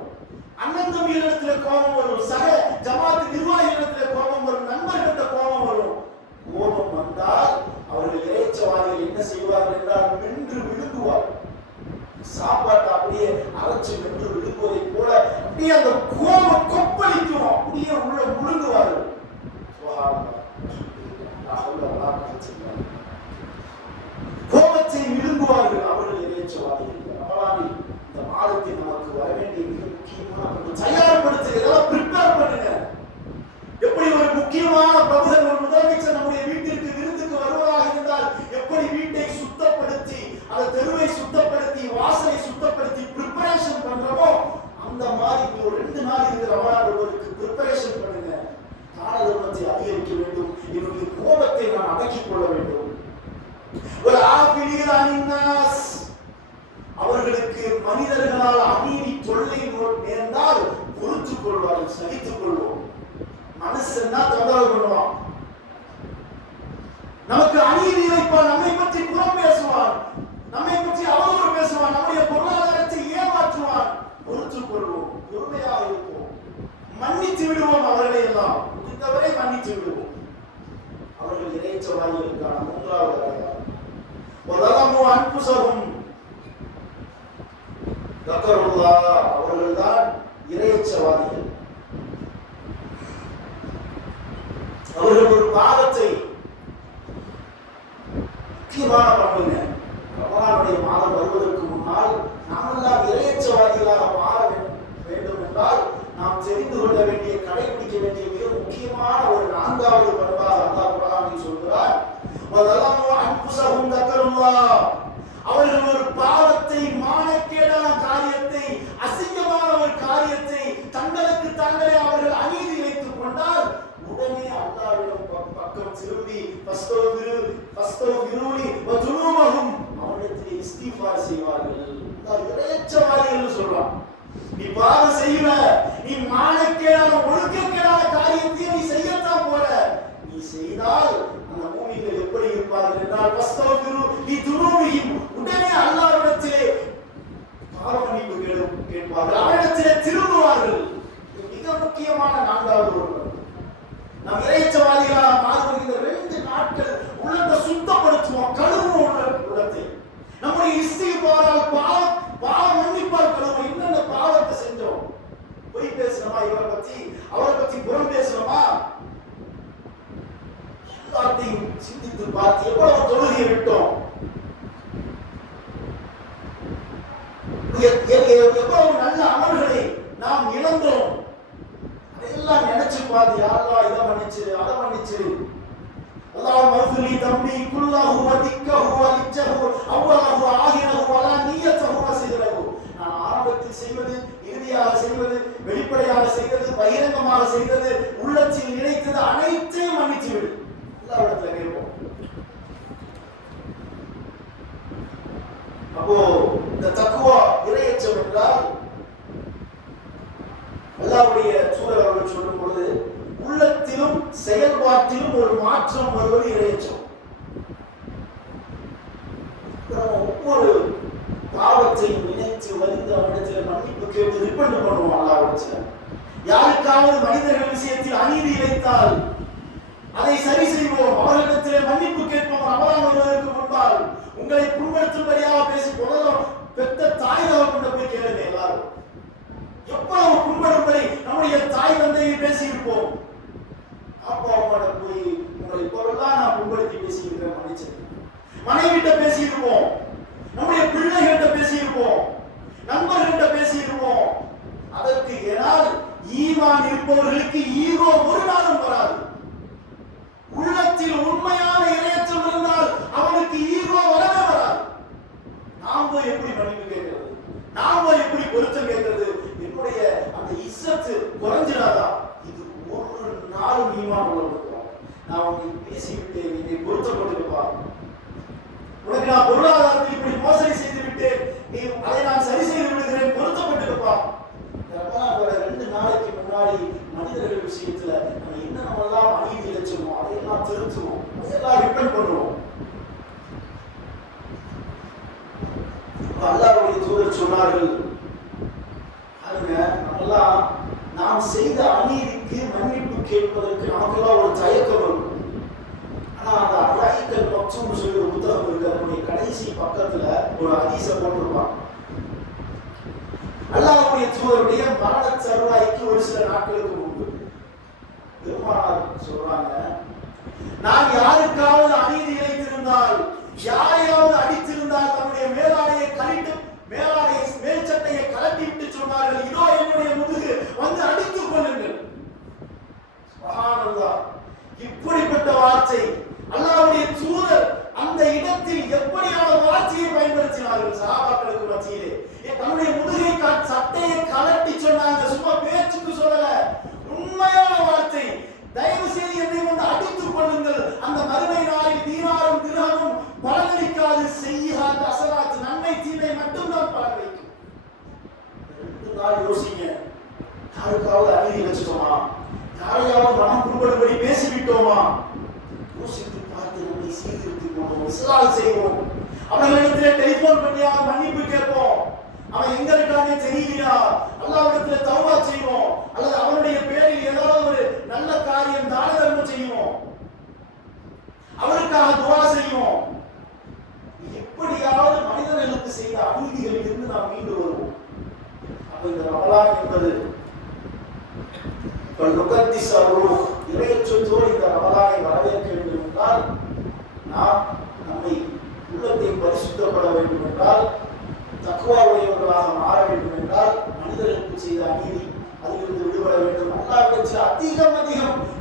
அண்ணன் தம்பியிடத்திலே கோபம் வரும், சக ஜமாத் நிர்வாகிகளிடத்திலே கோபம் வரும், நண்பர்கிட்ட கோபம் வரும். கோபம் வந்தால் அவர்கள் இறைச்சவாதிகள் என்ன செய்வார்கள் என்றால், மென்று விழுங்குவார்கள். சாப்பாட்டை அப்படியே அரைச்சு மென்று விழுங்குவதை போல அப்படியே அந்த கோபம் கொப்பளிக்கும், அப்படியே உள்ள முழுங்குவார்கள். கோபத்தை விழுங்குவார்கள் அவர்கள் இறைச்சவாதிகள். ரமலானில் இந்த மாதத்தை நமக்கு வர வேண்டிய மிக முக்கியமான தயார்படுத்துகிறதெல்லாம் ப்ரிப்பேர் பண்ணுங்க. எப்படி ஒரு முக்கியமான பிரபுதர், ஒரு முதலமைச்சர் நம்முடைய வீட்டிற்கு விருந்துக்கு வருவதாக இருந்தால் எப்படி வீட்டை சுத்தப்படுத்தி, அந்த தெருவை சுத்தப்படுத்தி, வாசலை சுத்தப்படுத்தி ப்ரிப்பரேஷன் பண்றோமோ, அந்த மாதிரி ஒரு 2 நாள் இருக்கிற ரமலான் ஒருவருக்கு ப்ரிப்பரேஷன் பண்ணுங்க. தான தர்மத்தை அதிகரிக்க வேண்டும், என்னுடைய கோபத்தை நான் அடக்கிக் கொள்ள வேண்டும். ஒரு ஆபிலியானின்னாஸ், அவர்களுக்கு மனிதர்களால் அநீதி தொல்லை நேர்ந்தால் பொறுத்துக் கொள்வார்கள், சகித்துக் கொள்வோம். மனுஷன் தான் தொந்தரவு பண்ணுவான், நமக்கு அநீதி இழைப்பான், நம்மை பற்றி புறம் பேசுவான், நம்மை பற்றி அவதூறு பேசுவான், நம்முடைய பொருளாதாரத்தை ஏமாற்றுவான். பொறுத்துக் கொள்வோம், பொறுமையாக இருப்போம், மன்னித்து விடுவோம். அவர்களை எல்லாம் முடிந்தவரை மன்னித்து விடுவோம். அவர்கள் இறைச்சவாதிகளுக்கான 3வது அடையாளம், வலமு அன்புசகும், அவர்கள்தான் இறையச்சவாதிகள். அவர்கள் ஒரு பாவத்தை முக்கியமான பண்புங்க. ரமலானுடைய மாதம் வருவதற்கு முன்னால் நாமெல்லாம் இறையச்சவாதிகளாக மாற வேண்டும் என்றால் நாம் தெரிந்து கொள்ள வேண்டிய, கடைபிடிக்க வேண்டிய மிக முக்கியமான ஒரு 4வது பண்பாக அல்லாஹ் குர்ஆனில் சொல்கிறார். அவர்கள் ஒரு பாவத்தை, மானக்கேடான காரியத்தை, அசிங்கமான ஒரு காரியத்தை தங்களுக்கு தாங்களே அவர்கள் அநீதி வைத்துக் கொண்டால் உடனே அல்லாஹ்விடம் பக்கம் திரும்பி அவனிடத்தில் இஸ்திக்ஃபார் செய்வார்கள். இறையச்சவாதிகள் சொல்றான். நீ பாவம் செய்வ, நீ மானக்கேடான ஒழுக்கக்கேடான காரியத்தை நீ செய்யத்தான் போற. நீ செய்தால் அந்த மூமின்கள் எப்படி இருப்பார்கள் என்றால் உடனே அல்லாஹ்விடத்திலே பாவ மன்னிப்பு கேட்பார்கள், அவரிடத்திலே திரும்புவார்கள். மிக முக்கியமான 4வது ஒன்று. நாம் இறையச்சவாதிகளாக மாறுகின்ற 2 நாட்கள் உள்ளத்தை சுத்தப்படுத்துவோம், கழுவுவோம். உள்ளத்தை நம்முடைய இஸ்திக்ஃபாரால் பாவ மன்னிப்பால் கழுவுவோம். என்னென்ன பாவத்தை செஞ்சோம்? பொய் பேசணுமா, இவரை பத்தி அவரை பத்தி புறம் பேசணுமா, எல்லாத்தையும் சிந்தித்து பார்த்து எவ்வளவு தொழுகையை விட்டோம், எவ்வளவு நல்ல அமல்களை நாம் இழந்தோம். அதெல்லாம் நினைச்சு பார்த்து, யா அல்லாஹ் இதை மன்னிச்சு, அதை மன்னிச்சு, அல்லாஹ் மஃபிலி தம்பி குல்லஹு வதிக்கஹு வலிஜஹு அவ்வலஹு ஆஹிரஹு வலா நியத்தஹு வஸிரஹு. நான் ஆரம்பத்தில் செய்வது, இறுதியாக செய்வது, வெளிப்படையாக செய்வது, பகிரங்கமாக செய்வது, உள்ளத்தில் நினைத்தது அனைத்தையும் மன்னிச்சு விடு. அல்லாஹ்விடத்தில் கேட்போம். அப்போ இந்த தக்வா, இறையச்சம் என்றால் அல்லாஹ்வுடைய தூதர் அவர்கள் சொல்லும் பொழுது உள்ளத்திலும் செயல்பாட்டிலும் ஒரு மாற்றம் வருவது இறையச்சம். ஒவ்வொரு பாவத்தையும் நினைத்து வந்து அவனிடத்தில் மன்னிப்பு கேட்டு ரிப்பண்ட் பண்ணுவோம். அல்லாஹ்விடத்தில் யாருக்காவது மனிதர்கள் விஷயத்தில் அநீதி இழைத்தால் அதை சரி செய்வோம், அவர்களிடத்திலே மன்னிப்பு கேட்போம். ரமலான் வருவதற்கு முன்பால் உங்களை புண்படுத்தும்படியாக பேசி கொள்ளலாம் பெற்ற தாய் கொண்டு போய் கேளுங்க. எல்லாரும் எவ்வளவு புண்படும்படி நம்முடைய தாய் தந்தையை பேசி இருப்போம். அப்பா அம்மாட போய் உங்களை பொருளாக நான் புண்படுத்தி பேசியிருக்கிறேன், மன்னிச்சிருக்கேன். மனைவிட்ட பேசியிருப்போம், நம்முடைய பிள்ளைகிட்ட பேசியிருப்போம், நண்பர்கிட்ட பேசியிருப்போம். அதற்கு ஏனால் ஈமான் இருப்பவர்களுக்கு ஈகோ ஒரு நாளும் வராது. உள்ளத்தில் உண்மையான இறையச்சம் இருந்தால் அவனுக்கு ஈகோ வரவே வராது. நாம் போய் எப்படி மன்னிப்பு கேட்கிறது, நாம் போய் எப்படி பொருத்தம் கேட்கிறது, என்னுடைய அந்த இஸ்ஸத்து குறைஞ்சிடாதா? இது ஒரு நாளும் ஈமான் உள்ளவர்களுக்கும் நான் உன்னை பேசிவிட்டேன், நீ பொருத்தப்பட்டிருப்பா, உனக்கு நான் பொருளாதாரத்தில் இப்படி மோசடி செய்து விட்டேன், நீ அதை நான் சரி செய்து விடுகிறேன், பொருத்தப்பட்டிருப்பா. 2 நாளைக்கு முன்னாடி மனிதர்கள் விஷயத்துல நம்ம என்னென்னலாம் அநீதி இழைச்சோமோ அதையெல்லாம் திருத்துவோம், அதையெல்லாம் ரிப்பன் பண்ணுவோம். அல்லாஹ்வுடைய தூதர் சொன்னார்கள், நம்மெல்லாம் நாம் செய்த அநீதிக்கு மன்னிப்பு கேட்பதற்கு நமக்கெல்லாம் ஒரு தயக்கம் இருக்கும். ஆனா அந்த அல்லாஹ்கள் பக்தும் சொல்லி ஒரு புத்தகம் இருக்கு, அதனுடைய கடைசி பக்கத்துல ஒரு ஹதீஸை போட்டிருப்பான். அல்லாஹ்வுடைய தூதருடைய மரண தருவாய்க்கு ஒரு சில நாட்களுக்கு முன்பு பெருமானார் சொல்றாங்க, நான் யாருக்காவது அநீதி இழைத்திருந்தால், யாரையாவது அடித்திருந்தால் தன்னுடைய மேலாடையை கழித்து மேல் சட்டையை கலட்டி விட்டு சொன்னார்கள், இதோ என்னுடைய முதுகு வந்து அடித்துக் கொள்ளுங்கள். சுப்ஹானல்லாஹ், இப்படிப்பட்ட வார்த்தை அல்லாஹ்வுடைய தூதர் அந்த இடத்தில் எப்படியான வார்த்தையை பயன்படுத்தினார்கள் சஹாபாக்களுக்கு மத்தியிலே. தன்னுடைய முதுகை சட்டையை கலட்டி சொன்னாங்க, சும்மா பேச்சுக்கு சொல்லல, உண்மையான வார்த்தை. தயவு செய்து என்னை வந்து அடித்துக் கொள்ளுங்கள், அந்த மறுமை நாளில் தீனாரும் திரகமும் பலனளிக்காது, செய்யாத அசராத் நன்மை தீமை மட்டும்தான் பலனளிக்கும். 2 நாள் யோசிங்க, யாருக்காவது அநீதி வச்சுட்டோமா, யாரையாவது மனம் புண்படும்படி பேசிவிட்டோமா, யோசித்து பார்த்து நம்மை சீர்திருத்திக் கொள்வோம், இஸ்லாம் செய்வோம். அவர்களிடத்திலே டெலிபோன் பண்ணியாக மன்னிப்பு கேட்போம். அவன் எங்க இருக்கானே தெரியலையா, அல்லாஹ்விடத்திலே தௌபா செய்வோம், அல்லது அவனுடைய பேரில் ஏதாவது ஒரு நல்ல காரியம் தான தர்மம் செய்வோம், அவருக்காக துஆ செய்வோம். எப்படியாவது மனிதர்களுக்கு செய்த அநீதிகளில் இருந்து நாம் மீண்டு வருவோம். ரமலான் என்பது இறையற்றத்தோடு இந்த ரமலானை வரவேற்க வேண்டும் என்றால் நாம் நம்மை உள்ளத்தை பரிசுத்தப்பட வேண்டும் என்றால் தக்குவா உடையவர்களாக மாற வேண்டும் என்றால் மனிதர்களுக்கு செய்த அநீதி அதிலிருந்து விடுபட வேண்டும். அல்லாஹ்விடத்தில் அதிகம்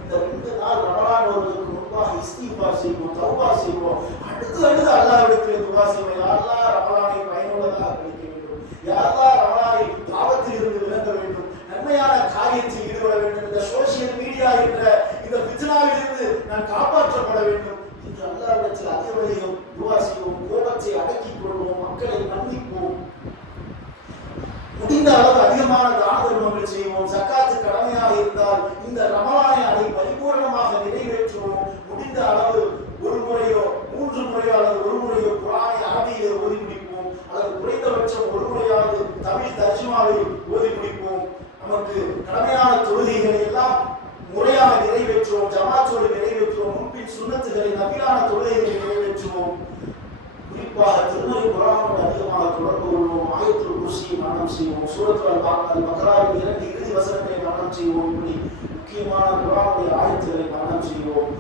இந்த 2 நாள் ரமலான் வருவதற்கு முன்பாக இஸ்திக்பார் செய்வோம், தௌபா செய்வோம். அடுத்து அல்லாஹ்விடத்தில் துஆ செய்வோம். யா அல்லாஹ் ரமலானை பயனுள்ளதாக கழிக்க வேண்டும். யா அல்லாஹ் ரமலானை பாவத்தில் இருந்து விலக வேண்டும், நன்மையான காரியத்தில் ஈடுபட வேண்டும். இந்த சோசியல் மீடியா என்ற இந்த ஃபித்னாவிலிருந்து நான் காப்பாற்றப்பட வேண்டும் என்று அல்லாஹ்விடத்தில் அதிகம் துஆ செய்வோம். கோபத்தை அடக்கிக் கொள்வோம், மக்களை மன்னிப்போம். முடிந்த அளவு அதிகமான தான தர்மங்கள் செய்வோம். ஜக்காத்து கடமையாக இருந்தால் இந்த ரமலானை அதை பரிபூர்ணமாக நிறைவேற்றுவோம். முடிந்த அளவு ஒரு முறையோ 3 முறையோ அல்லது ஒரு முறையோ குர்ஆனை அரபியிலே ஓதி முடிப்போம், அல்லது குறைந்தபட்சம் ஒரு முறையாவது தமிழ் தர்ஜுமாவை ஓதி முடிப்போம். நமக்கு கடமையான தொழுகைகளை எல்லாம் முறையாக நிறைவேற்றுவோம், ஜமாத்தோடு நிறைவேற்றுவோம். முன்பின் சுன்னத்துகளை நபிலான தொழுகைகளை நிறைவேற்றுவோம். குறிப்பாக திருமறை குர்ஆனோடு அதிகமாக தொடர்பு கொள்வோம். ஆயத்துல் குர்சியை மனனம் செய்வோம். சூரத்துல் பக்ராவின் 2 இறுதி வசனங்களை மனனம் செய்வோம். இப்படி முக்கியமான குர்ஆனுடைய ஆயத்துகளை மனனம் செய்வோம்.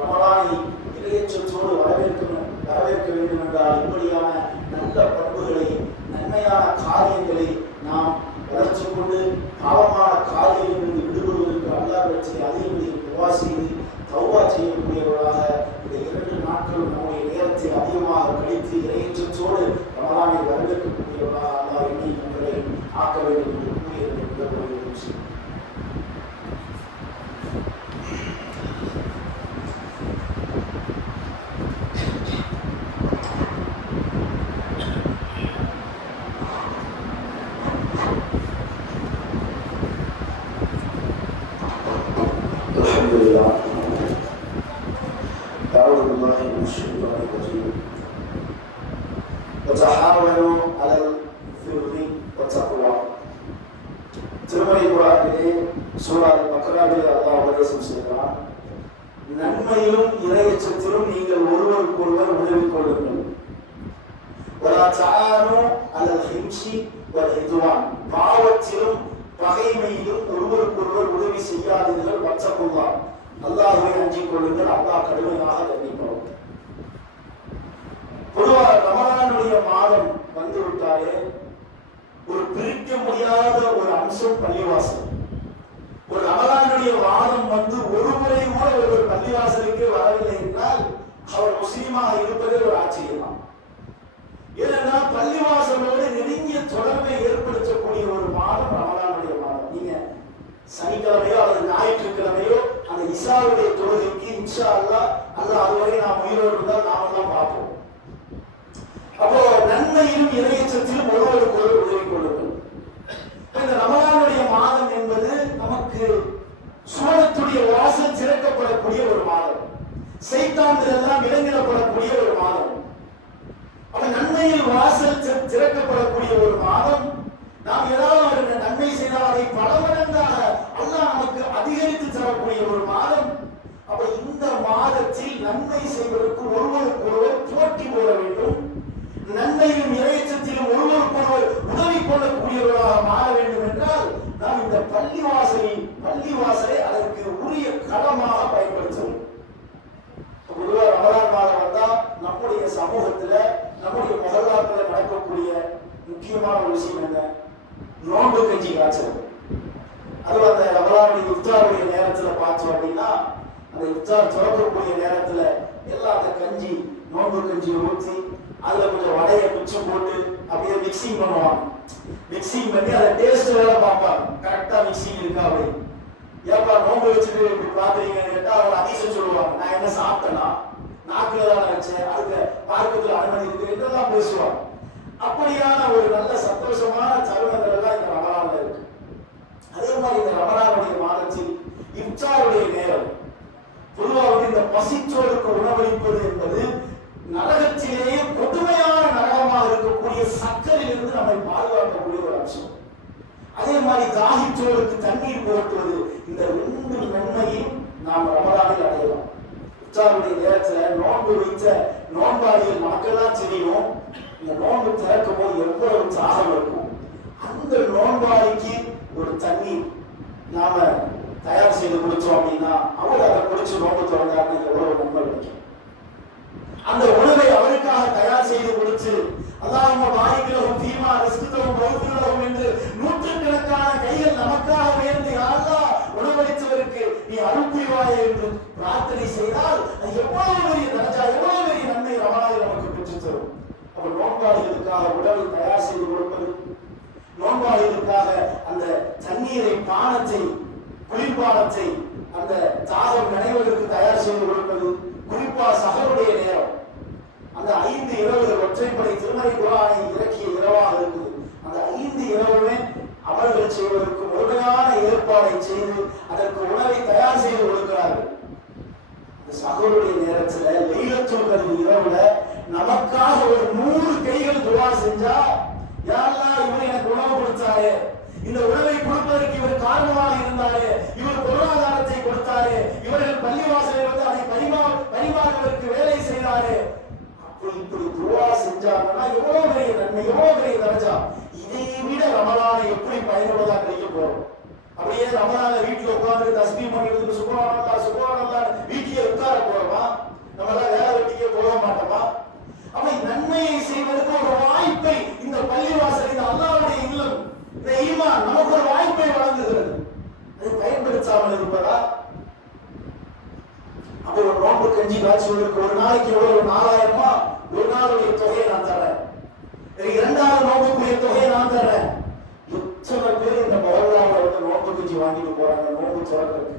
ரமலானை இறையற்றத்தோடு வரவேற்க வேண்டும் என்றால் இப்படியான நல்ல பண்புகளை, நன்மையான காரியங்களை நாம் வளர்ச்சிக் கொண்டு பாவமான காரியங்களிலிருந்து விடுபடுவதற்கு அல்லாஹ்விடத்தில் அதிகம் துஆ செய்து தௌபா செய்யக்கூடியவர்களாக இந்த 2 நாட்கள் நம்முடைய நேரத்தை அதிகமாக கழித்து இறையற்றத்தோடு ரமலானை வரவேற்கக்கூடியவர்களாக அல்லாஹ் என்னை உங்களை ஆக்க வேண்டும் என்று கூறியதை திருமறை குர்ஆனிலே சூரா பக்ராவிலே அல்லாஹ் உபதேசம் செய்கிறான். நன்மையிலும் இறையச்சத்திலும் நீங்கள் ஒருவருக்கொருவர் உதவி கொள்ளுங்கள். வலா தஆனு அலல் ஹிம்ஸி வல் இத்வான், பாவத்திலும் பகைமையிலும் ஒருவருக்கொருவர் உதவி செய்யாதீர்கள். வத்தகுல்லாஹ், அல்லாஹ்வை அஞ்சிக் கொள்ளுங்கள். அல்லாஹ் கடுமையாக தண்டிப்பார். பொதுவாக ரமலானுடைய மாதம் வந்துவிட்டாலே ஒரு பிரிக்க முடியாத ஒரு அம்சம் பள்ளிவாசல். ஒரு ரமலானுடைய மாதம் வந்து ஒரு முறை கூட ஒரு பள்ளிவாசலுக்கு வரவில்லை என்றால் அவர் முஸ்லீமாக இருப்பதே ஒரு ஆச்சரியமா. ஏனென்றால் பள்ளிவாசலோடு நெருங்கிய தொடர்பை ஏற்படுத்தக்கூடிய ஒரு மாதம் ரமலானுடைய மாதம். நீங்க சனிக்கிழமையோ அல்லது ஞாயிற்றுக்கிழமையோ அந்த இஷாவுடைய தொழுகைக்கு இன்ஷா அல்லாஹ் அதுவரை நாம் உயிரோடு இருந்தால் நாமெல்லாம் பார்ப்போம். அப்போ நன்மையிலும் இறையச்சத்திலும் ஒருவருக்கு உதவி கொள்ளுங்கள். இந்த ரமலானுடைய மாதம் என்பது நமக்கு சுவனத்துடைய வாசல் திறக்கப்படக்கூடிய ஒரு மாதம், சைத்தான்கள் எல்லாம் விலங்கிடப்படக்கூடிய ஒரு மாதம். அப்ப நன்மையில் வாசல் திறக்கப்படக்கூடிய ஒரு மாதம். நாம் ஏதாவது ஒரு நன்மை செய்தால் அதை பல மடங்காக அல்லாஹ் நமக்கு அதிகரித்து தரக்கூடிய ஒரு மாதம். அப்ப இந்த மாதத்தில் நன்மை செய்வதற்கு ஒருவருக்கொருவர் போட்டி போட வேண்டும். நன்மையிலும் இறையச்சத்திலும் ஒருவருக்கொருவர் உதவி கொள்ளக்கூடியவர்களாக மாற வேண்டும் என்றால் நாம் இந்த பள்ளிவாசலை அதற்கு உரிய களமாக பயன்படுத்தவும். பொதுவாக ரமலான் மாதம் வந்தா நம்முடைய சமூகத்துல, நம்முடைய மஹல்லாத்துல நடக்கக்கூடிய முக்கியமான ஒரு விஷயம் என்ன? நோன்பு கஞ்சி காய்ச்சல். அது அந்த ரமலானுடைய இஃப்தாருடைய நேரத்துல பார்த்தோம் அப்படின்னா, அந்த இஃப்தார் துறக்கக்கூடிய நேரத்துல எல்லா அந்த கஞ்சி, நோன்பு கஞ்சியை ஊற்றி அதுல கொஞ்சம் வடைய குச்சம் போட்டு அப்படியே மிக்சிங் பண்ணுவாங்க. மிக்சிங் பண்ணி அதை டேஸ்ட் வேலை பார்ப்பாங்க, கரெக்டா மிக்சிங் இருக்கா அப்படின்னு. ஏப்பா நோன்பு வச்சுட்டு இப்படி பாக்குறீங்கன்னு கேட்டா அவங்க அதிசயம் சொல்லுவாங்க. நான் என்ன சாப்பிட்டேன்னா நாக்குல தான் நினைச்சேன், அதுக்கு மார்க்கத்துல அனுமதி இருக்கு என்றெல்லாம் பேசுவாங்க. அப்படியான ஒரு நல்ல சந்தோஷமான தருணங்கள் எல்லாம் இந்த ரமலான்ல இருக்கு. அதே மாதிரி இந்த ரமலானுடைய மாதத்தில் இஃப்தாருடைய நேரம், பொதுவாக இந்த பசிச்சோருக்கு உணவளிப்பது என்பது நரகத்திலேயே கொடுமையான நரகமாக இருக்கக்கூடிய சக்கரிலிருந்து நம்மை பாதுகாக்கக்கூடிய ஒரு அம்சம். அதே மாதிரி தாகிச்சோருக்கு தண்ணீர் புரட்டுவது, இந்த 2 நன்மையும் நாம் ரமலானில் அடையலாம். இஃப்தாருடைய நேரத்துல நோன்பு வைத்த நோன்பாளிகள் நமக்கெல்லாம் தெரியும், இந்த நோன்பு திறக்கும் போது எவ்வளவு தாகம் இருக்கும். அந்த நோன்பாளிக்கு ஒரு தண்ணீர் நாம தயார் செய்து கொடுத்தோம் அப்படின்னா அவர் அதை குடிச்சு நோன்பு திறந்தாருன்னு எவ்வளவு நன்மை கிடைக்கும். அந்த உணவை அவருக்காக தயார் செய்து கொடுத்து அல்லாஹும்ம பாரிக் லஹும் ஃபீமா ரஸக்தஹும் வஃகிர் லஹும் என்று நூற்றுக்கணக்கான கைகள் நமக்காக உயர்ந்து யா அல்லாஹ் உணவளித்தவருக்கு நீ அருள் புரிவாயே என்று பிரார்த்தனை செய்தால் அது எவ்வளவு பெரிய தரஜா, எவ்வளவு பெரிய நன்மை ரமலானில் நமக்கு பெற்றுத் தரும். அப்ப நோன்பாளிகளுக்காக உணவை தயார் செய்து கொடுப்பது, நோன்பாளிகளுக்காக அந்த தண்ணீரை, பானத்தை, குளிர்பானத்தை, அந்த தாகம் நனைவதற்கு தயார் செய்து கொடுப்பது, குறிப்பா சஹருடைய நேரம், அந்த 5 இரவுகள் ஒற்றைப்படை திருமறை குர்ஆனை இறக்கிய இரவாக இருக்குது. அந்த 5 இரவுமே அமல்கள் செய்வதற்கு முழுமையான ஏற்பாடை செய்து அதற்கு உணவை தயார் செய்து கொடுக்கிறார்கள். இந்த சஹருடைய நேரத்துல லைலத்துல் கத்ர் இரவுல நமக்காக ஒரு 100 கைகள் துஆ செஞ்சா, யா அல்லாஹ் இவர் எனக்கு உணவு கொடுத்தாரே, இந்த உணவை கொடுப்பதற்கு இவர் காரணமாக இருந்தாரே, இவர் பொருளாதாரத்தை கொடுத்தாரே, இவர்கள் பள்ளிவாசலில் வந்து அதை பரிமாறுவதற்கு வேலை செய்தாரே, இப்படி துஆ செஞ்சாங்கன்னா எவ்வளவு பெரிய நன்மை, எவ்வளவு பெரிய தரஜா. இதை விட ரமலானை எப்படி பயனுள்ளதா கிடைக்க போறோம்? அப்படியே ரமலான வீட்டுல உட்கார்ந்து தஸ்பீஹ் பண்ணிட்டு சுப்ஹானல்லாஹ் சுப்ஹானல்லாஹ் வீட்டிலே உட்கார போறோமா? நம்ம எல்லாம் வேலை வெட்டிக்கே போக மாட்டோமா? அப்ப நன்மையை செய்வதற்கு ஒரு வாய்ப்பை இந்த பள்ளிவாசல், இந்த அல்லாஹ்வுடைய இல்லம், இந்த ஈமான் நமக்கு ஒரு வாய்ப்பை வழங்குகிறது. அதை பயன்படுத்தாமல் இருப்பதா? அப்போ ஒரு நோன்பு கஞ்சி காய்ச்சுவதற்கு ஒரு நாளைக்கு எவ்வளவு? 4000 ஒரு நாளுடைய தொகையை நான் தரேன், 2வது நோன்புக்குரிய தொகையை நான் தரேன். எத்தனை பேர் இந்த மொஹல்லாவில் வந்து நோன்பு கஞ்சி வாங்கிட்டு போறாங்க நோன்பு துறக்கிறதுக்கு?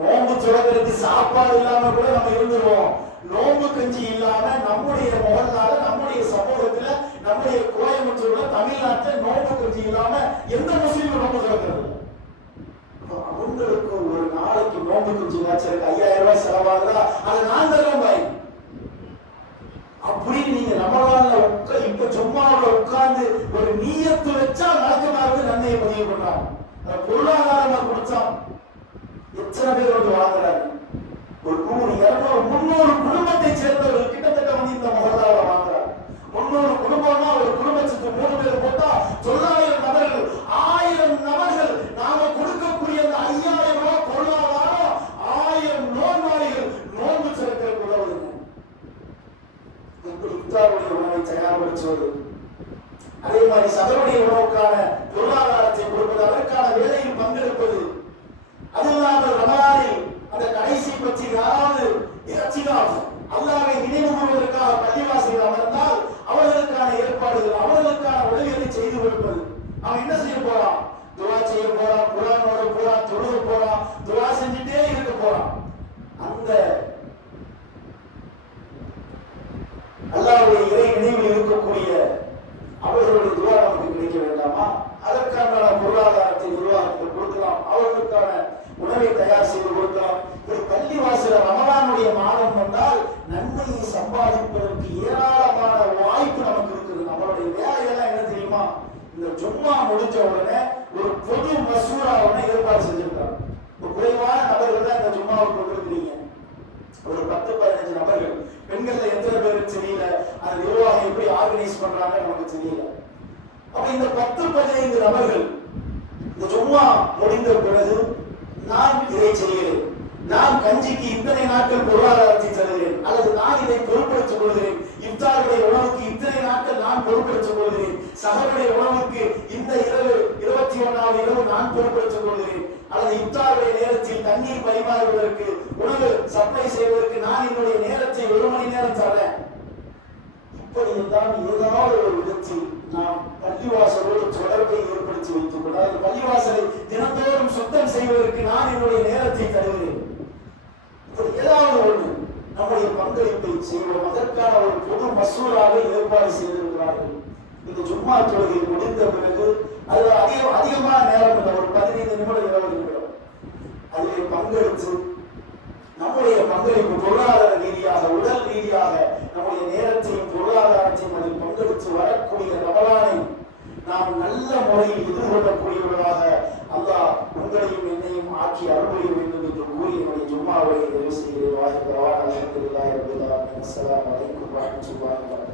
நோன்பு துறக்கிறதுக்கு சாப்பாடு இல்லாம கூட நம்ம இருந்துருவோம். நோன்பு கஞ்சி இல்லாம நம்முடைய மொஹல்லால, நம்முடைய சமூகத்துல, நம்முடைய கோயம்புத்தூர்ல, தமிழ்நாட்டில் நோன்பு கஞ்சி இல்லாம எந்த முஸ்லீமும் நோன்பு துறக்கிறது? அவங்களுக்கு ஒரு நாளைக்கு நோன்பு கஞ்சி காய்ச்சலுக்கு 5000 ரூபாய் செலவாகுதா? அதை நான் தரேன் பாய். அப்படி நீங்க ரமலான்ல இப்ப ஜும்மாவுல உட்கார்ந்து ஒரு நியத்து வச்சா நடக்கமாக நன்மையை பதிவு பண்றாங்க. பொருளாதாரமா கொடுத்தா எத்தனை பேர் வந்து வாங்குறாங்க? ஒரு 100, 200, 300 குடும்பத்தை சேர்ந்தவர்கள் கிட்டத்தட்ட வந்து இந்த மொஹல்லால வாங்குறாங்க. 300 குடும்பம்னா ஒரு குடும்பத்துக்கு 3 பேர் போட்டா 900 நபர்கள், 1000 நபர்கள். நாம கொடுக்கக்கூடிய அந்த 5000 ரூபாய் பொருளாதாரம் 1000 நோன்பாளிகள் நோன்பு திறக்கிற உதவுங்க. இஃப்தாருடைய உணவை தயார்படுத்துவது, அதே மாதிரி சஹருடைய உணவுக்கான பொருளாதாரத்தை கொடுப்பது, அதற்கான வேலையில் பங்கெடுப்பது, அது இல்லாமல் ரமலானில் அந்த கடைசி பற்றி யாராவது இஅ்திகாஃப் அல்லாஹ்வை நினைவு கூறுவதற்காக பள்ளிவாசலில் அமர்ந்தால் அவர்களுக்கான ஏற்பாடுகள், அவர்களுக்கான உதவிகளை செய்து கொடுப்பது. அவன் என்ன செய்ய போறான்? துஆ செய்ய போறான், குர்ஆனோட போறான், தொழுக போறான், துஆ செஞ்சுட்டே இருக்க போறான். அந்த அல்லாஹ்வுடைய இறை நினைவில் இருக்கக்கூடிய அவர்களுடைய துஆ நமக்கு கிடைக்க வேண்டாமா? அதற்கான பொருளாதாரத்தை நிர்வாகத்தில் கொடுக்கலாம், அவர்களுக்கான உணவை தயார் செய்து கொடுக்கலாம். ஒரு பள்ளிவாசல ரமலானுடைய மாதம் வந்தால் நன்மையை சம்பாதிப்பதற்கு ஏராளமான வாய்ப்பு நமக்கு இருக்குது. நம்மளுடைய வேலையெல்லாம் என்ன தெரியுமா? இந்த ஜும்மா முடிஞ்ச உடனே ஒரு பொது மசூராவுன்னு ஏற்பாடு செஞ்சிருக்காங்க. ஒரு குறைவான நபர்கள் தான் இந்த ஜும்மாவுக்கு வந்திருக்கிறீங்க. ஒரு 10-15 நபர்கள். பெண்கள்ல எத்தனை பேருக்கு தெரியல, அந்த நிர்வாகம் எப்படி ஆர்கனைஸ் பண்றாங்க நமக்கு தெரியல. அப்ப இந்த 10-15 நபர்கள் இந்த ஜும்மா முடிந்த பிறகு நான் இதை செய்கிறேன், நான் கஞ்சிக்கு இத்தனை நாட்கள் பொருளாதாரத்தை தருகிறேன், அல்லது நான் இதை பொறுப்பெடுத்துக் கொள்கிறேன், இஃப்தாருடைய உணவுக்கு இத்தனை நாட்கள் நான் பொறுப்பெடுத்துக் கொள்கிறேன், சஹருடைய உணவுக்கு இந்த இரவு 21வது இரவு நான் பொறுப்பெடுத்துக் கொள்கிறேன், அல்லது இஃப்தாருடைய நேரத்தில் தண்ணீர் பரிமாறுவதற்கு, உணவு சப்ளை செய்வதற்கு நான் என்னுடைய நேரத்தை 1 மணி நேரம் தரேன். இப்படி எல்லாம் ஏதாவது ஒரு விதத்தில் நாம் பள்ளிவாசலோடு தொடர்பை ஏற்படுத்தி வைத்துக் கொண்டால், பள்ளிவாசலை தினந்தோறும் சுத்தம் செய்வதற்கு நான் என்னுடைய நேரத்தை தருகிறேன். ஏதாவது ஒன்று நம்முடைய பங்களிப்பை செய்வோம். அதற்கான ஒரு பொது மசூராவை ஏற்பாடு செய்திருக்கிறார்கள். இந்த ஜும்மா தொழுகை முடிந்த பிறகு அது அதிகமான நேரம் இல்லை, ஒரு 15 நிமிடம் 20 நிமிடம் அதிலே பங்கெடுத்து நம்முடைய பங்களிப்பு பொருளாதார ரீதியாக, உடல் ரீதியாக நம்முடைய நேரத்தையும் பொருளாதாரத்தையும் அதில் பங்கெடுத்து வரக்கூடிய ரமலானை நாம் நல்ல முறையில் எதிர்கொள்ளக்கூடியவர்களாக அல்லாஹ் உங்களையும் என்னையும் ஆக்கி அருள்புரிய வேண்டும் என்று கூறி என்னுடைய ஜும்மாவை நிறைவு செய்கிறேன். அல்ஹம்துலில்லாஹி ரப்பில் ஆலமீன். அஸ்ஸலாமு அலைக்கும் வரஹ்மத்துல்லாஹி வபரகாத்துஹு.